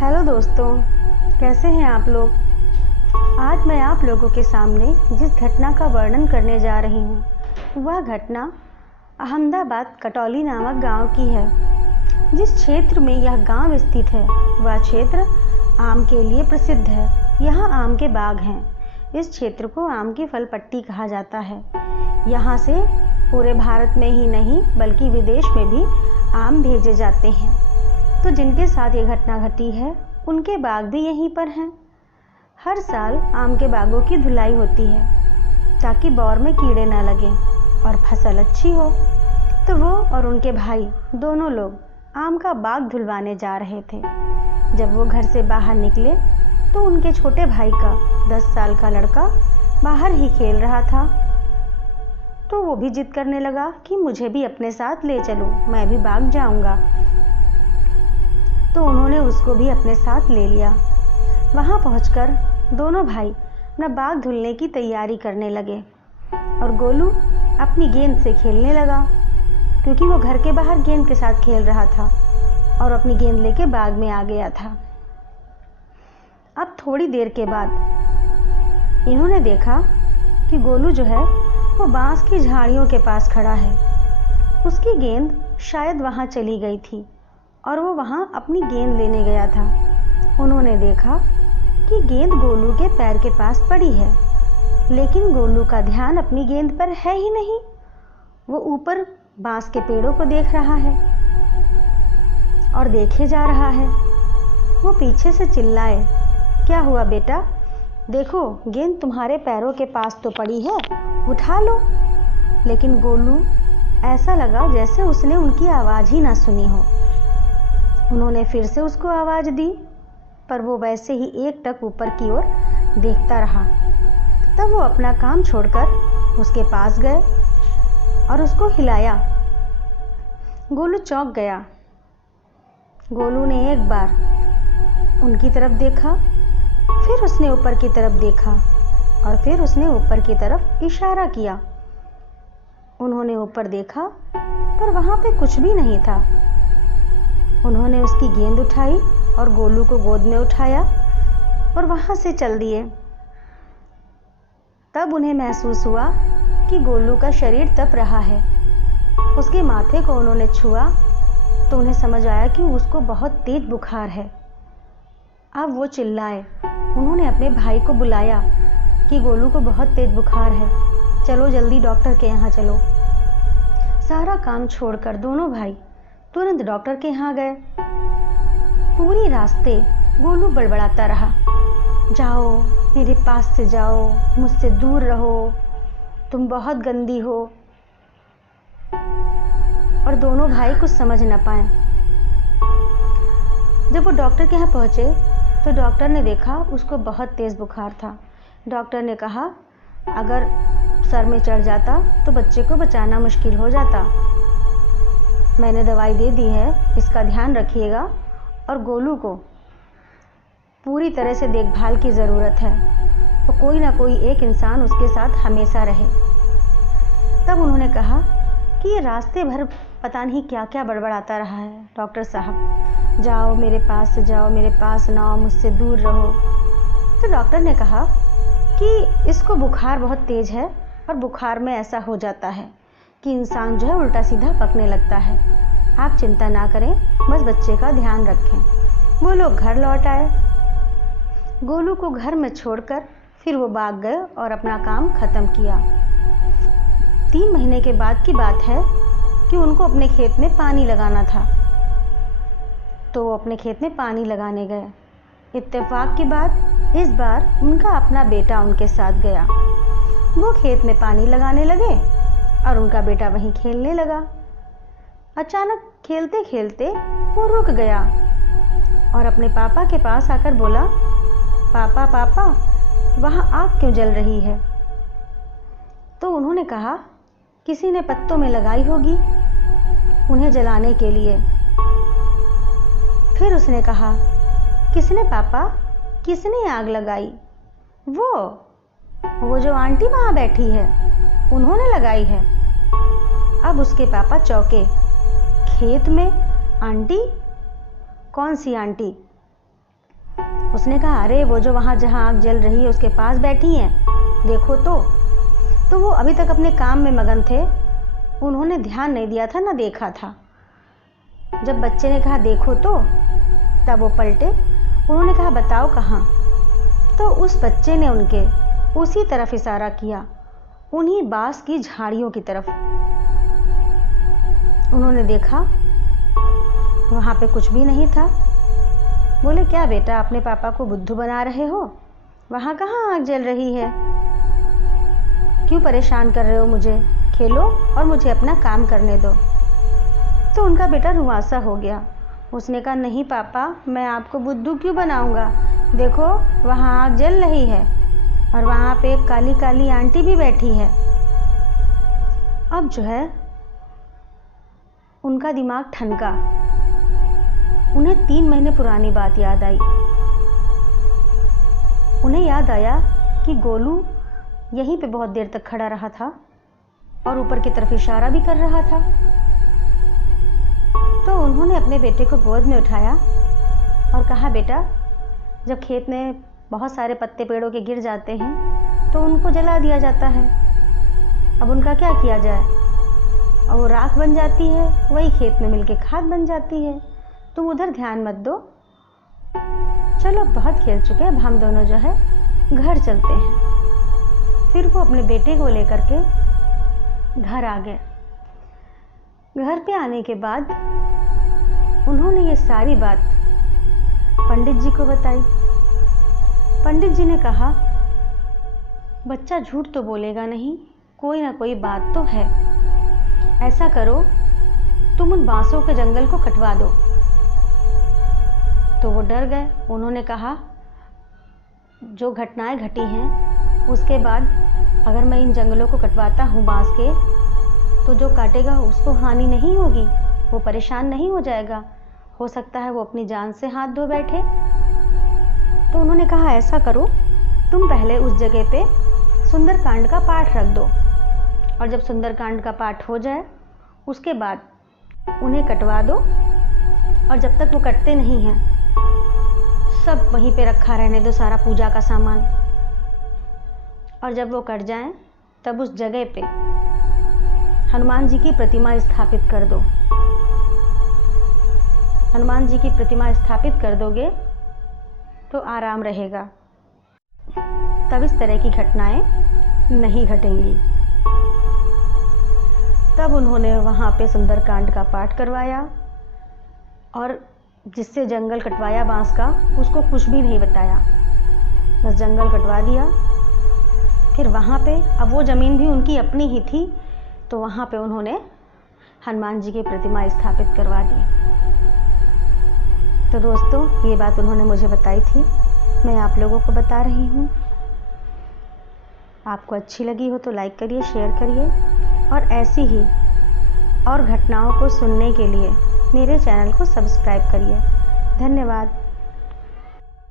Hello दोस्तों, कैसे हैं आप लोग। आज मैं आप लोगों के सामने जिस घटना का वर्णन करने जा रही हूँ वह घटना अहमदाबाद कटौली नामक गांव की है। जिस क्षेत्र में यह गांव स्थित है वह क्षेत्र आम के लिए प्रसिद्ध है। यहाँ आम के बाग हैं। इस क्षेत्र को आम की फल पट्टी कहा जाता है। यहाँ से पूरे भारत में ही नहीं बल्कि विदेश में भी आम भेजे जाते हैं। तो जिनके साथ ये घटना घटी है उनके बाग भी यहीं पर हैं। हर साल आम के बागों की धुलाई होती है ताकि बौर में कीड़े न लगें और फसल अच्छी हो। तो वो और उनके भाई दोनों लोग आम का बाग धुलवाने जा रहे थे। जब वो घर से बाहर निकले तो उनके छोटे भाई का 10 साल का लड़का बाहर ही खेल रहा था। तो वो भी जिद करने लगा कि मुझे भी अपने साथ ले चलो, मैं भी बाग जाऊंगा। तो उन्होंने उसको भी अपने साथ ले लिया। वहाँ पहुंचकर दोनों भाई अपना बाग धुलने की तैयारी करने लगे और गोलू अपनी गेंद से खेलने लगा क्योंकि वो घर के बाहर गेंद के साथ खेल रहा था और अपनी गेंद लेके बाग में आ गया था। अब थोड़ी देर के बाद इन्होंने देखा कि गोलू जो है वो बांस की झाड़ियों के पास खड़ा है। उसकी गेंद शायद वहाँ चली गई थी और वो वहाँ अपनी गेंद लेने गया था। उन्होंने देखा कि गेंद गोलू के पैर के पास पड़ी है, लेकिन गोलू का ध्यान अपनी गेंद पर है ही नहीं। वो ऊपर बांस के पेड़ों को देख रहा है और देखे जा रहा है। वो पीछे से चिल्लाए, क्या हुआ बेटा? देखो गेंद तुम्हारे पैरों के पास तो पड़ी है, उठा लो। लेकिन गोलू ऐसा लगा जैसे उसने उनकी आवाज़ ही ना सुनी हो। उन्होंने फिर से उसको आवाज़ दी पर वो वैसे ही एकटक ऊपर की ओर देखता रहा। तब वो अपना काम छोड़कर उसके पास गए और उसको हिलाया। गोलू चौंक गया। गोलू ने एक बार उनकी तरफ देखा, फिर उसने ऊपर की तरफ देखा और फिर उसने ऊपर की तरफ इशारा किया। उन्होंने ऊपर देखा पर वहाँ पे कुछ भी नहीं था। उन्होंने उसकी गेंद उठाई और गोलू को गोद में उठाया और वहाँ से चल दिए। तब उन्हें महसूस हुआ कि गोलू का शरीर तप रहा है। उसके माथे को उन्होंने छुआ तो उन्हें समझ आया कि उसको बहुत तेज बुखार है। अब वो चिल्लाए। उन्होंने अपने भाई को बुलाया कि गोलू को बहुत तेज बुखार है, चलो जल्दी डॉक्टर के यहाँ चलो। सारा काम छोड़कर दोनों भाई तुरंत डॉक्टर के यहाँ गए। पूरी रास्ते गोलू बड़बड़ाता रहा, जाओ मेरे पास से जाओ, मुझसे दूर रहो, तुम बहुत गंदी हो। और दोनों भाई कुछ समझ न पाए। जब वो डॉक्टर के यहाँ पहुँचे तो डॉक्टर ने देखा उसको बहुत तेज़ बुखार था। डॉक्टर ने कहा अगर सर में चढ़ जाता तो बच्चे को बचाना मुश्किल हो जाता। मैंने दवाई दे दी है, इसका ध्यान रखिएगा और गोलू को पूरी तरह से देखभाल की ज़रूरत है, तो कोई ना कोई एक इंसान उसके साथ हमेशा रहे। तब उन्होंने कहा कि ये रास्ते भर पता नहीं क्या क्या बड़बड़ाता रहा है, डॉक्टर साहब जाओ मेरे पास से जाओ, मेरे पास ना आओ, मुझसे दूर रहो। तो डॉक्टर ने कहा कि इसको बुखार बहुत तेज़ है और बुखार में ऐसा हो जाता है कि इंसान जो है उल्टा सीधा पकने लगता है। आप चिंता ना करें, बस बच्चे का ध्यान रखें। वो लोग घर लौट आए। गोलू को घर में छोड़कर फिर वो बाग गए और अपना काम ख़त्म किया। 3 महीने के बाद की बात है कि उनको अपने खेत में पानी लगाना था, तो वो अपने खेत में पानी लगाने गए। इत्तेफाक की बात इस बार उनका अपना बेटा उनके साथ गया। वो खेत में पानी लगाने लगे और उनका बेटा वहीं खेलने लगा। अचानक खेलते खेलते वो रुक गया और अपने पापा के पास आकर बोला, पापा पापा वहाँ आग क्यों जल रही है? तो उन्होंने कहा किसी ने पत्तों में लगाई होगी उन्हें जलाने के लिए। फिर उसने कहा किसने पापा, किसने आग लगाई? वो जो आंटी वहाँ बैठी है उन्होंने लगाई है। अब उसके पापा चौंके। खेत में आंटी? कौन सी आंटी? उसने कहा, अरे वो जो वहाँ जहाँ आग जल रही है उसके पास बैठी हैं, देखो तो वो अभी तक अपने काम में मगन थे, उन्होंने ध्यान नहीं दिया था, ना देखा था। जब बच्चे ने कहा देखो तो, तब वो पलटे, उन्होंने कहा बताओ कहाँ। तो उस बच्चे ने उनके उसी तरफ इशारा किया, उन्हीं बांस की झाड़ियों की तरफ। उन्होंने देखा वहाँ पे कुछ भी नहीं था। बोले, क्या बेटा अपने पापा को बुद्धू बना रहे हो? वहाँ कहाँ आग जल रही है, क्यों परेशान कर रहे हो मुझे? खेलो और मुझे अपना काम करने दो। तो उनका बेटा रुआंसा हो गया। उसने कहा, नहीं पापा, मैं आपको बुद्धू क्यों बनाऊंगा, देखो वहाँ आग जल रही है और वहाँ पे एक काली काली आंटी भी बैठी है। अब जो है उनका दिमाग ठनका, उन्हें 3 महीने पुरानी बात याद आई। उन्हें याद आया कि गोलू यहीं पे बहुत देर तक खड़ा रहा था और ऊपर की तरफ इशारा भी कर रहा था। तो उन्होंने अपने बेटे को गोद में उठाया और कहा, बेटा जब खेत में बहुत सारे पत्ते पेड़ों के गिर जाते हैं तो उनको जला दिया जाता है, अब उनका क्या किया जाए, और वो राख बन जाती है, वही खेत में मिलके खाद बन जाती है, तुम उधर ध्यान मत दो। चलो अब बहुत खेल चुके, अब हम दोनों जो है घर चलते हैं। फिर वो अपने बेटे को लेकर के घर आ गए। घर पे आने के बाद उन्होंने ये सारी बात पंडित जी को बताई। पंडित जी ने कहा, बच्चा झूठ तो बोलेगा नहीं, कोई ना कोई बात तो है। ऐसा करो, तुम उन बांसों के जंगल को कटवा दो। तो वो डर गए। उन्होंने कहा, जो घटनाएं घटी हैं उसके बाद अगर मैं इन जंगलों को कटवाता हूँ बांस के, तो जो काटेगा उसको हानि नहीं होगी, वो परेशान नहीं हो जाएगा, हो सकता है वो अपनी जान से हाथ धो बैठे। तो उन्होंने कहा, ऐसा करो, तुम पहले उस जगह पे सुंदरकांड का पाठ रख दो, और जब सुंदरकांड का पाठ हो जाए उसके बाद उन्हें कटवा दो, और जब तक वो कटते नहीं हैं सब वहीं पे रखा रहने दो, सारा पूजा का सामान। और जब वो कट जाएं तब उस जगह पे हनुमान जी की प्रतिमा स्थापित कर दो। हनुमान जी की प्रतिमा स्थापित कर दोगे तो आराम रहेगा, तब इस तरह की घटनाएं नहीं घटेंगी। तब उन्होंने वहाँ पे सुंदरकांड का पाठ करवाया और जिससे जंगल कटवाया बांस का, उसको कुछ भी नहीं बताया, बस जंगल कटवा दिया। फिर वहाँ पे, अब वो ज़मीन भी उनकी अपनी ही थी, तो वहाँ पे उन्होंने हनुमान जी की प्रतिमा स्थापित करवा दी। तो दोस्तों, ये बात उन्होंने मुझे बताई थी, मैं आप लोगों को बता रही हूँ। आपको अच्छी लगी हो तो लाइक करिए, शेयर करिए, और ऐसी ही और घटनाओं को सुनने के लिए मेरे चैनल को सब्सक्राइब करिए। धन्यवाद।